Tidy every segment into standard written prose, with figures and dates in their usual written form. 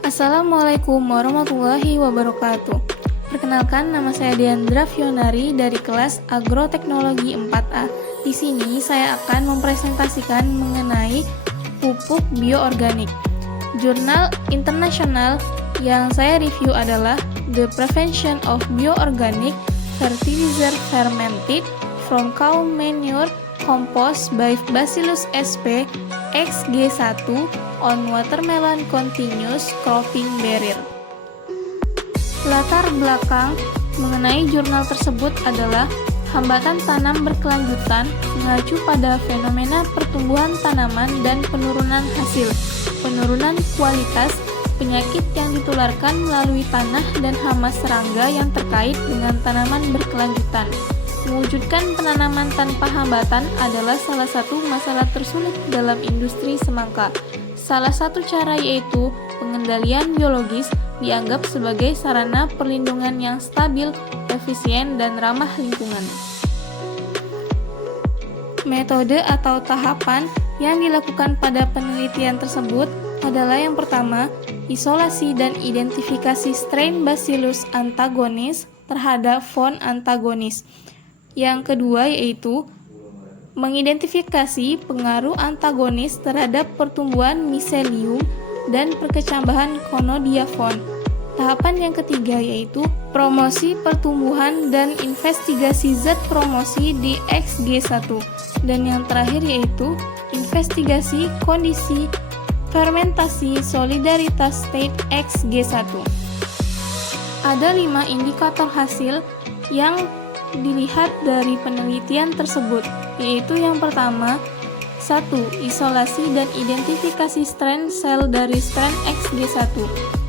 Assalamualaikum warahmatullahi wabarakatuh. Perkenalkan, nama saya Diandra Fionari dari kelas Agroteknologi 4A. Di sini saya akan mempresentasikan mengenai pupuk bioorganik. Jurnal internasional yang saya review adalah The Prevention of Bioorganic Fertilizer Fermented from Cow Manure Compost by Bacillus sp. XG1 on Watermelon Continuous Cropping Barrier. Latar belakang mengenai jurnal tersebut adalah hambatan tanam berkelanjutan mengacu pada fenomena pertumbuhan tanaman dan penurunan hasil, penurunan kualitas, penyakit yang ditularkan melalui tanah dan hama serangga yang terkait dengan tanaman berkelanjutan. Mewujudkan penanaman tanpa hambatan adalah salah satu masalah tersulit dalam industri semangka. Salah satu cara yaitu pengendalian biologis dianggap sebagai sarana perlindungan yang stabil, efisien, dan ramah lingkungan. Metode atau tahapan yang dilakukan pada penelitian tersebut adalah yang pertama, isolasi dan identifikasi strain Bacillus antagonis terhadap fon antagonis. Yang kedua yaitu mengidentifikasi pengaruh antagonis terhadap pertumbuhan miselium dan perkecambahan Conodiaphon. Tahapan yang ketiga yaitu promosi pertumbuhan dan investigasi zat promosi di XG1. Dan yang terakhir yaitu investigasi kondisi fermentasi solidaritas state XG1. Ada 5 indikator hasil yang dilihat dari penelitian tersebut, yaitu yang pertama, 1. Isolasi dan identifikasi strain sel dari strain XG1.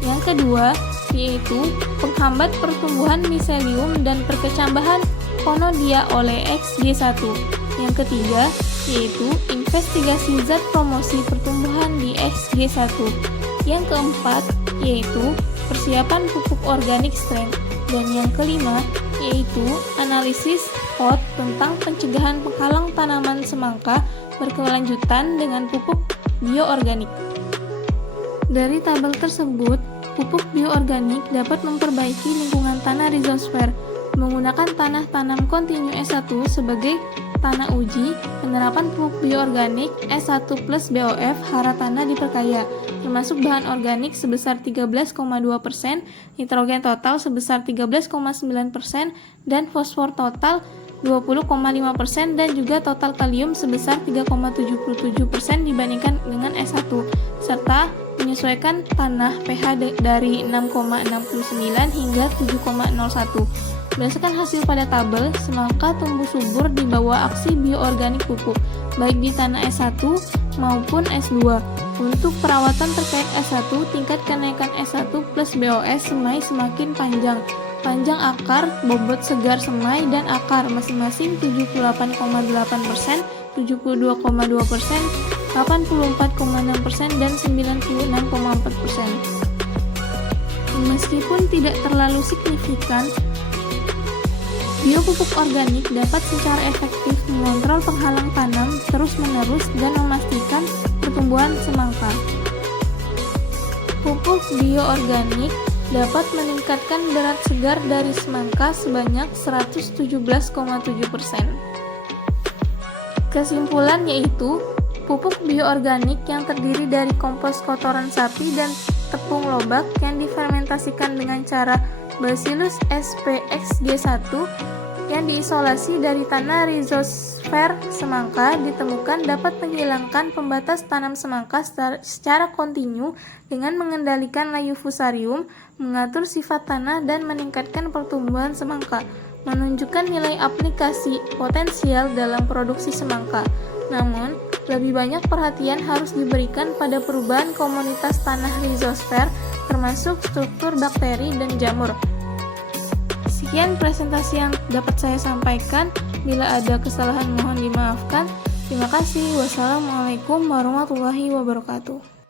Yang kedua, yaitu penghambat pertumbuhan miselium dan perkecambahan Conodia oleh XG1. Yang ketiga, yaitu investigasi zat promosi pertumbuhan di XG1. Yang keempat, yaitu persiapan pupuk organik strain. Dan yang kelima, yaitu analisis POT tentang pencegahan penghalang tanaman semangka berkelanjutan dengan pupuk bioorganik. Dari tabel tersebut, pupuk bioorganik dapat memperbaiki lingkungan tanah rhizosfer menggunakan tanah tanam kontinu S1 sebagai tanah uji. Penerapan pupuk bioorganik S1 plus BOF hara tanah diperkaya, termasuk bahan organik sebesar 13,2%, nitrogen total sebesar 13,9%, dan fosfor total 20,5%, dan juga total kalium sebesar 3,77% dibandingkan dengan S1, serta menyesuaikan tanah pH dari 6,69 hingga 7,01. Berdasarkan hasil pada tabel, semangka tumbuh subur di bawah aksi bioorganik pupuk, baik di tanah S1 maupun S2. Untuk perawatan terkait S1, tingkat kenaikan S1 plus BOS semai semakin panjang. Panjang akar, bobot segar semai, dan akar masing-masing 78,8%, 72,2%, 84,6%, dan 96,4%. Meskipun tidak terlalu signifikan, biopupuk organik dapat secara efektif mengontrol penghalang tanam terus-menerus dan memastikan pertumbuhan semangka. Pupuk bioorganik dapat meningkatkan berat segar dari semangka sebanyak 117,7%. Kesimpulan yaitu, pupuk bioorganik yang terdiri dari kompos kotoran sapi dan tepung lobak yang difermentasikan dengan cara Bacillus sp. XG1 yang diisolasi dari tanah rhizosfer semangka ditemukan dapat menghilangkan pembatas tanam semangka secara kontinu dengan mengendalikan layu fusarium, mengatur sifat tanah, dan meningkatkan pertumbuhan semangka, menunjukkan nilai aplikasi potensial dalam produksi semangka. Namun, lebih banyak perhatian harus diberikan pada perubahan komunitas tanah rhizosfer, termasuk struktur bakteri dan jamur. Sekian presentasi yang dapat saya sampaikan. Bila ada kesalahan mohon dimaafkan. Terima kasih. Wassalamualaikum warahmatullahi wabarakatuh.